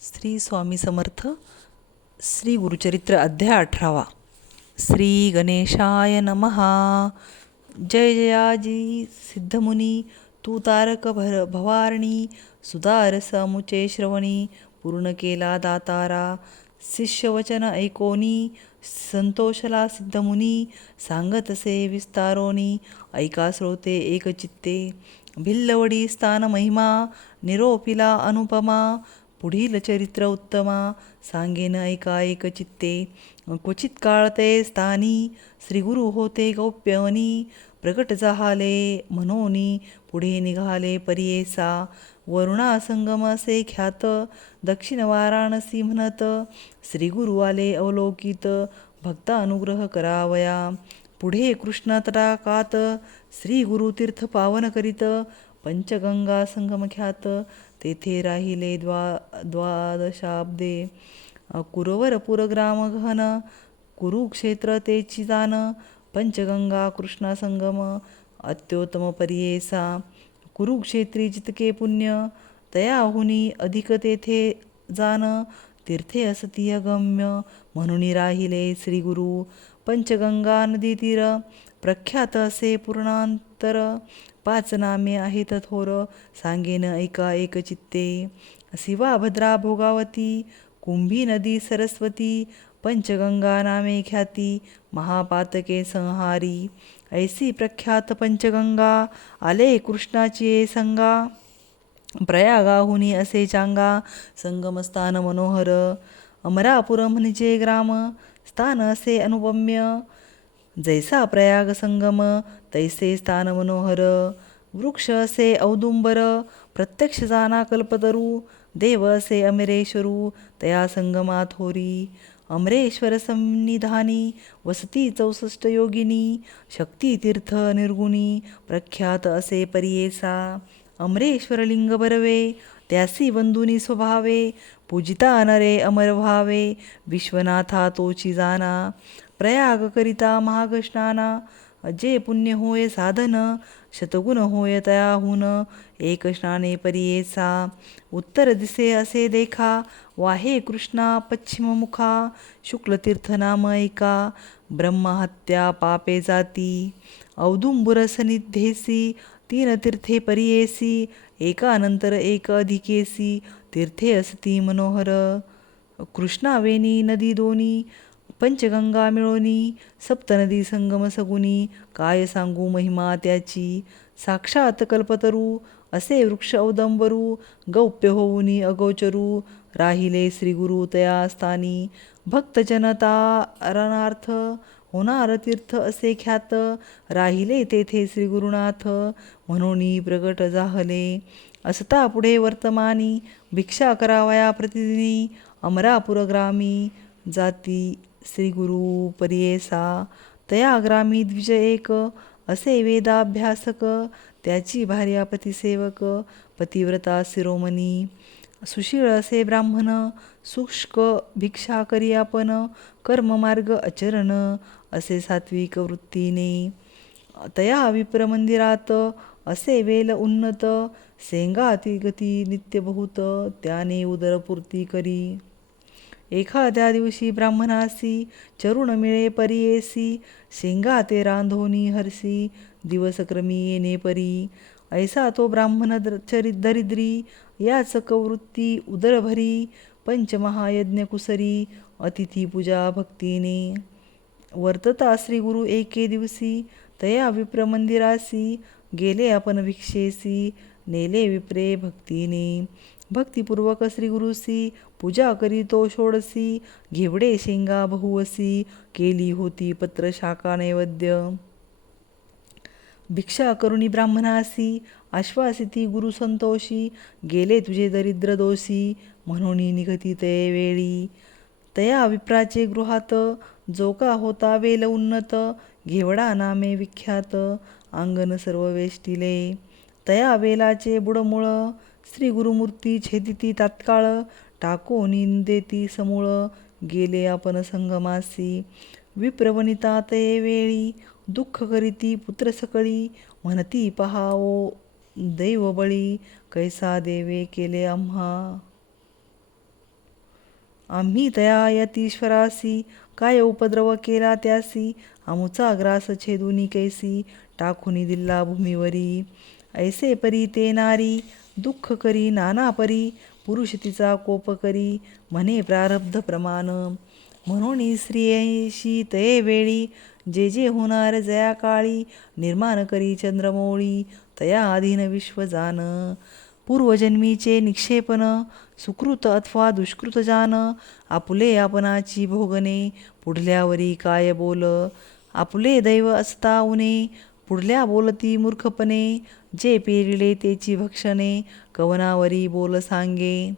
श्री स्वामी समर्थ श्री गुरुचरित्र अध्याय अठरावा. श्री गणेशाय नमहा जय जयाजी सिद्धमुनी तू तारक भर भवारणी सुदार समुचे श्रवणी पूर्ण केला दातारा शिष्यवचन ऐकोनी संतोषला सिद्धमुनी सांगतसे विस्तारोनी ऐका श्रोते एकचित्ते भिल्लवडी स्थान महिमा निरोपिला अनुपमा पुढील चरित्र उत्तमा सांगेन ऐका एकचित्ते क्वचित काळते स्थानी श्रीगुरु होते गौप्यवनी. प्रकट झाले मनोनी पुढे निघाले परियेसा. वरुणा संगम असे ख्यात दक्षिण वाराणसी म्हणत. श्रीगुरु आले अवलोकित भक्त अनुग्रह करावया. पुढे कृष्णतटाकात श्री गुरुतीर्थ पावन करीत. पंचगंगा संगम ख्यात तेथे राहिले द्वा द्वादशाब्दे. कुरवरपुर ग्राम घन कुरुक्षेत्र तेची जान पंचगंगा कृष्णा संगम अत्योत्तम परियेसा कुरुक्षेत्री जितके पुण्य तयाहुनी अधिक तेथे जान तीर्थे असती अगम्य म्हणून राहिले श्रीगुरु. पंचगंगा नदी तीर प्रख्यात असे तर पाच नामे आहेत थोर सांगेन ऐका एकचित्ते शिवा भद्रा भोगावती कुंभी नदी सरस्वती पंचगंगा नामे ख्याती महापातके संहारी. ऐसी प्रख्यात पंचगंगा आले कृष्णाची संगा. प्रयागाहुनी असे चांगा संगमस्थान मनोहर. अमरापुर म्हणजे ग्राम स्थान असे अनुपम्य. जैसा प्रयाग संगम तैसे स्थान मनोहर। वृक्ष असे औदुंबर प्रत्यक्ष जाना कल्पतरू। देव असे अमरेश्वरू तया संगमा थोरी। अमरेश्वर संनिधानी वसती चौसष्ट योगिनी। शक्ती तीर्थ निर्गुणी प्रख्यात असे परियेसा। अमरेश्वर लिंग बरवे त्यासी बंधुनी स्वभावे। पूजिता नरे अमर व्हावे विश्वनाथा तोची जाना। प्रयाग करिता महाग स्नाना जे पुण्य होय साधन शतगुण होय तयाहून एक स्नाने परियेसा उत्तर दिसे असे देखा वाहे कृष्णा पश्चिम मुखा शुक्लतीर्थ नाम ऐका ब्रह्महत्या पापे जाती औदुंबुर सनिध्येसी तीन तीर्थे परियेसी एकानंतर एक अधिकेसी तीर्थे असती मनोहर कृष्णावेणी नदी दोनी पंचगंगा मिळोनी सप्तनदी संगम सगुनी काय सांगू महिमा त्याची? साक्षात कल्पतरू असे वृक्ष औदंबरू गौप्य होऊनी अगोचरू राहिले श्रीगुरु तया स्थानी. भक्तजनता रणार्थ होणार तीर्थ असे ख्यात राहिले तेथे श्रीगुरुनाथ म्हणून प्रगट जाहले असता पुढे वर्तमानी भिक्षा करावया प्रतिदिनी अमरापुर ग्रामी जाती श्रीगुरु परियेसा तया ग्रामी द्विज एक असे वेदाभ्यासक त्याची भार्या पतिसेवक पतिव्रता शिरोमणी. सुशीळ असे ब्राह्मण शुष्क भिक्षा करी आपण कर्ममार्ग आचरण असे सात्विक वृत्तीने. तया विप्र मंदिरात असे वेल उन्नत सेंगा गती नित्य त्याने उदरपूर्ती करी. एखाद्या दिवशी ब्राह्मणासी चरुण मिळे परियेसी शेंगा ते रांधोनी हरसी दिवसक्रमी येणे परी. ऐसा तो ब्राह्मण चरित दरिद्री याच कवृत्ती उदरभरी पंचमहायज्ञ कुसरी अतिथी पूजा भक्तीने. वर्तता श्री गुरु एके दिवसी तया विप्र मंदिरासी गेले आपण भिक्षेसी नेले विप्रे भक्तीने. भक्तिपूर्वक श्री गुरुसी पूजा करीतो षोडसी घेवडे शेंगा बहुवसी केली होती पत्र शाखा नैवेद्य. भिक्षा करुणी ब्राह्मणासी आश्वासिती गुरु संतोषी गेले तुझे दरिद्र दोषी म्हणून निघती ते वेळी. तया विप्राचे गृहात जो का होता वेल उन्नत घेवडा नामे विख्यात अंगण सर्व वेष्टिले. तया वेलाचे बुडमुळ श्री गुरुमूर्ती छेदिती तात्काळ टाको निंदेती समूळ गेले आपण संगमासी. विप्रवनिता ते वेळी दुःख करीती पुत्र सकळी म्हणती पहावो दैवबळी कैसा देवे केले आम्हा. आम्ही तया यतीश्वरासी काय उपद्रव केला त्यासी आमुचा ग्रास छेदुनी कैसी टाकूनी दिल्ला भूमीवरी. ऐसे परी ते नारी दुःख करी नाना परी पुरुष तिचा कोप करी म्हणे प्रारब्ध प्रमाण. म्हणून स्त्रियेशी तये वेळी जे जे होणार जया काळी निर्माण करी चंद्रमौळी तया अधीन विश्व जान. पूर्वजन्मीचे निक्षेपन सुकृत अथवा दुष्कृत जान. आपुले आपणाची भोगने पुढल्यावरी काय बोल. आपुले दैव असता उने पुढल्या बोलती मूर्खपणे जे पेरिले तेची भक्षणे कवनावरी बोल सांगे.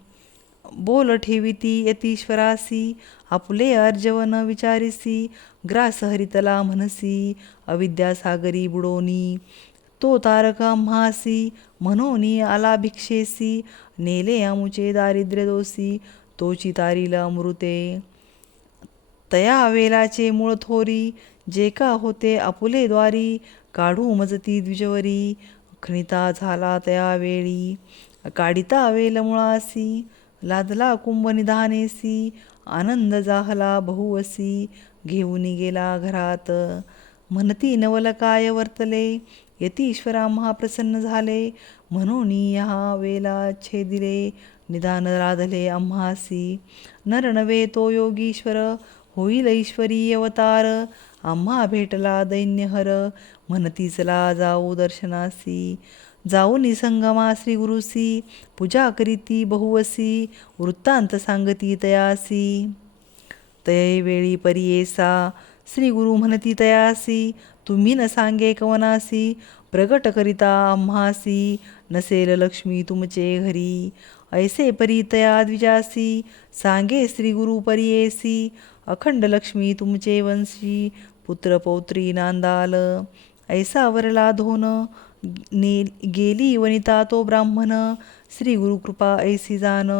बोल ठेविती यतीश्वरासी आपुले अर्जवन विचारिसी ग्रास हरितला म्हणसी अविद्यासागरी बुडोनी. तो तारक आम्हासी म्हणोनी आला भिक्षेसी नेले अमुचे दारिद्र्य दोषी तोची तारीला अमृते. तया वेलाचे मूळ थोरी जे का होते आपुले द्वारी काढू मजती द्विजवरी खनिता झाला त्या वेळी काढिता वेल मुळासी लादला कुंभ निधानेसी आनंद जाहला बहुवसी घेऊन गेला घरात. म्हणती नवल काय वर्तले यतीश्वरा महाप्रसन्न झाले म्हणून ह्या वेला छेदिले निदान राधले आम्हासी. नर नवे तो योगीश्वर होईल ईश्वरी अवतार आम्हा भेटला दैन्यहर म्हणती चला जाऊ दर्शनासी. जाऊ निसंगमा श्री गुरुसी पूजा करीती बहुवसी वृत्तांत सांगती तयासी. तये वेळी परियेसा श्री गुरु म्हणती तयासी तुम्ही न सांगे कवनासी प्रगट करिता आम्हासी नसेल लक्ष्मी तुमचे घरी. ऐसे परी तया द्विजासी सांगे श्री गुरु परियेसी अखंड लक्ष्मी तुमचे वंशी पुत्र पौत्री नांदाल ऐसा वरला धोन ने गेली वनिता तो ब्राह्मण श्री गुरुकृपा ऐसी जान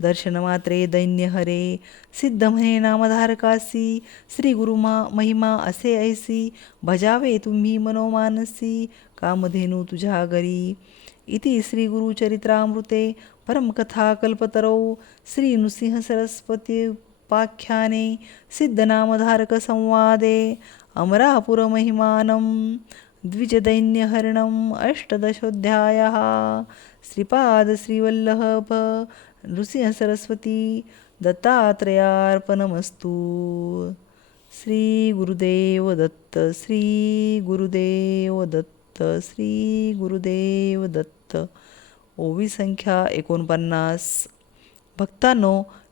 दर्शन मात्रे दैन्य हरे सिद्ध म्हणे नामधारकासी श्री गुरुमा महिमा असे ऐसी भजावे तुम्ही मनोमानसी कामधेनू तुझ्या घरी. इति श्री गुरुचरित्रामृते परमकथा कल्पतरौ श्री नृसिंह सरस्वती पाख्याने सिद्धनामधारक संवादे अमरापुरमहिमानं द्विजदैन्यहरणम् अष्टदशोऽध्यायः। श्रीपादश्रीवल्लभ नृसिंहसरस्वती दत्तात्रयार्पणमस्तु। श्रीगुरुदेव दत्त श्रीगुरुदेव दत्त श्रीगुरुदेव दत्त ओवी संख्या एकोणपन्नास। भक्तांनो